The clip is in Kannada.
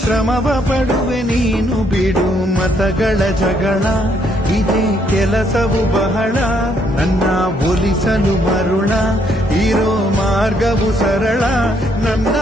ಶ್ರಮವ ಪಡುವೆ ನೀನು ಬಿಡು ಮತಗಳ ಜಗಳ ಇದೇ ಕೆಲಸವು ಬಹಳ ನನ್ನ ಒಲಿಸಲು ಮರುಳ ಇರೋ ಮಾರ್ಗವು ಸರಳ ನನ್ನ